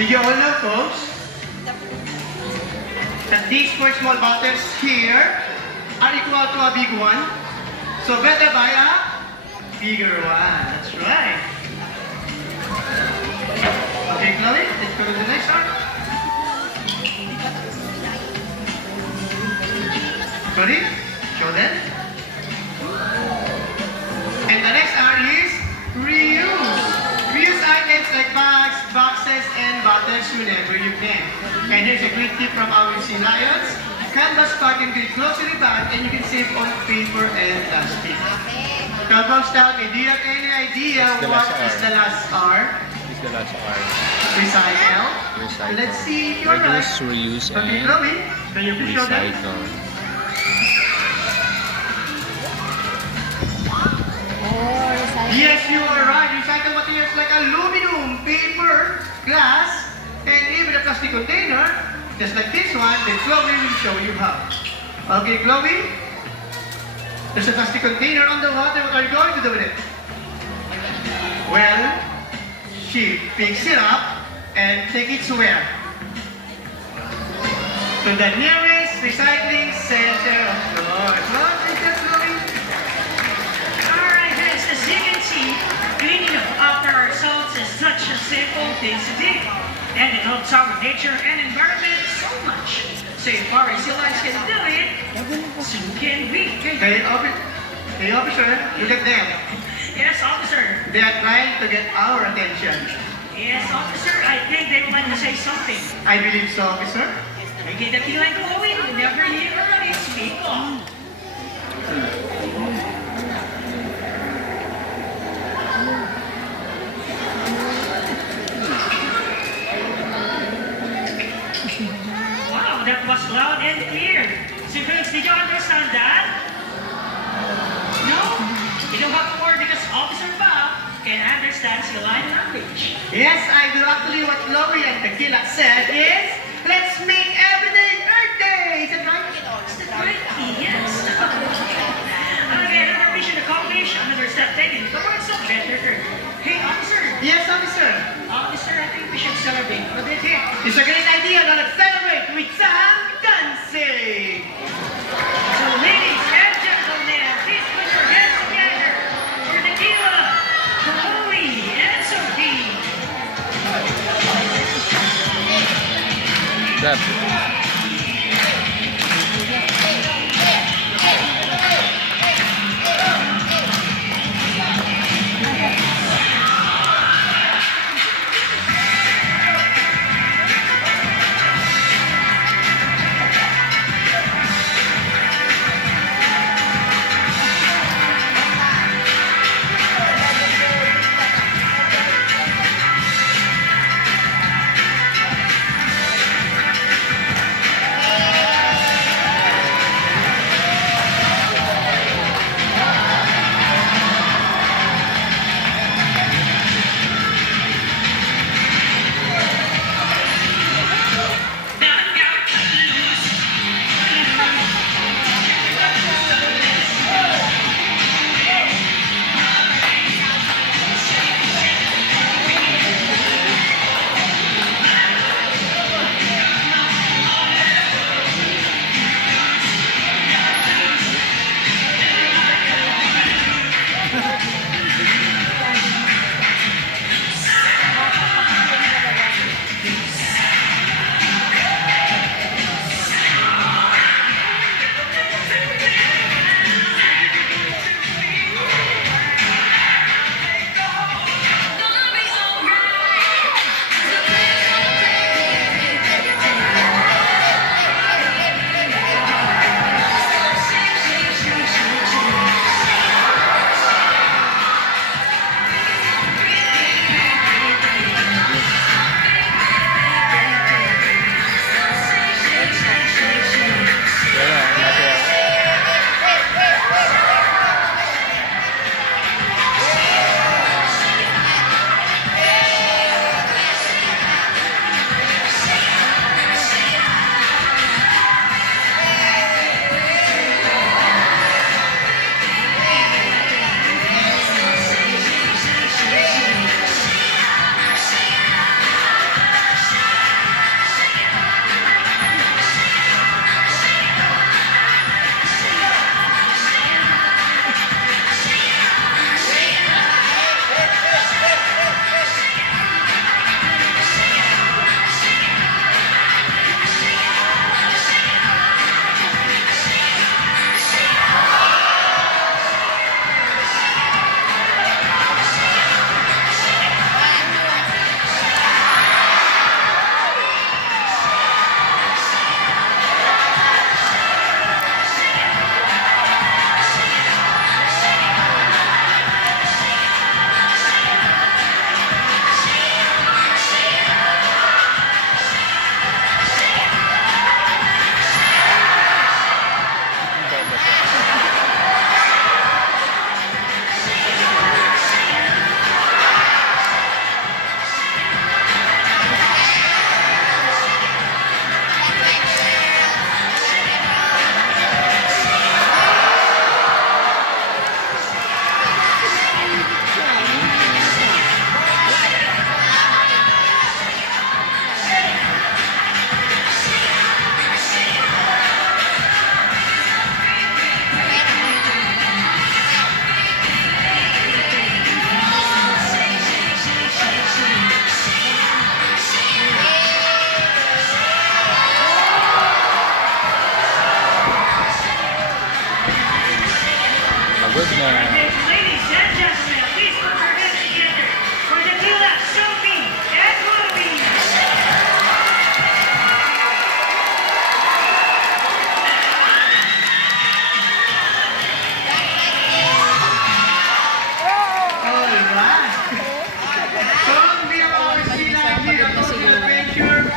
Did you all know, folks, that these four small butters here are equal to a big one? So better buy a bigger one. That's right. Okay, Chloe, let's go to the next one. Sorry, show them. And the next R is reuse. Reuse items like bags, boxes, and bottles whenever you can. And here's a great tip from our C Lions. Canvas bag and great grocery bag, and you can save on paper and plastic. Now, down, do you have any idea what is the last R? It's the last R. Recycle. Recycle. Let's see if you're right. Reduce, reuse, Okay, and Chloe, can you please show them? recycle. Yes, you are right. Recycle materials like aluminum, paper, glass, and even a plastic container, just like this one, then Chloe will show you how. Okay, Chloe? There's a plastic container on the water. What are you going to do with it? Well, she picks it up and take it to where? To the nearest recycling center, of course. What is that, Chloe? Alright guys, as you can see, cleaning up after ourselves is such a simple thing to do. And it helps our nature and environment so much. So if our Silans can do it, so can we. Hey, officer, look at them. Yes, officer. They are trying to get our attention. Yes, officer. I think they would like to say something. I believe so, officer. Okay, the feeling going, whenever you are ready, speak up. Wow, that was loud and clear. So friends, did you understand that? No? You don't have to worry because Officer Bob can understand Silane language. Yes, I do. Actually, what Chloe and Tequila said is, let's make every day Earth Day. Is that right? Is that right? Yes. Okay, another mission accomplished, another step taken towards a better Earth. Hey, officer. Yes, officer. Officer, I think we should celebrate a bit here. It's a great idea. Now let's celebrate with some dancing. So, ladies and gentlemen, please put your hands together for Tequila, Chloe, and Sophie. That.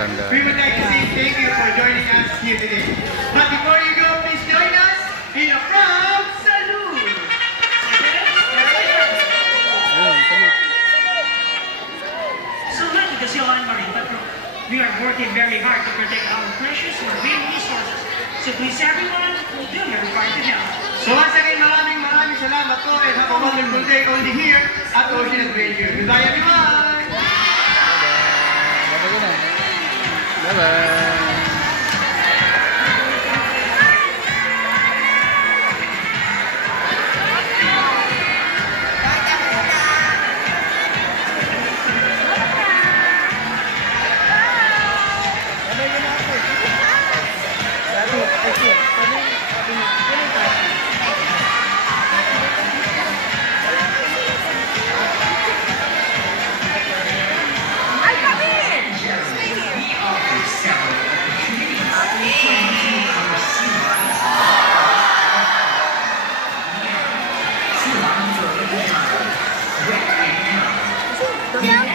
Tanda. we would like to say thank you for joining us here today. But before you go, please join us in a proud salute. Ayun, salute. So like the Silan Marine Patrol, we are working very hard to protect our precious marine resources. So please everyone, do your part to help. So once again, maraming salamat po and have a wonderful day only here at Ocean Adventure. Goodbye everyone! Bye-bye na. Bye-bye. Yeah.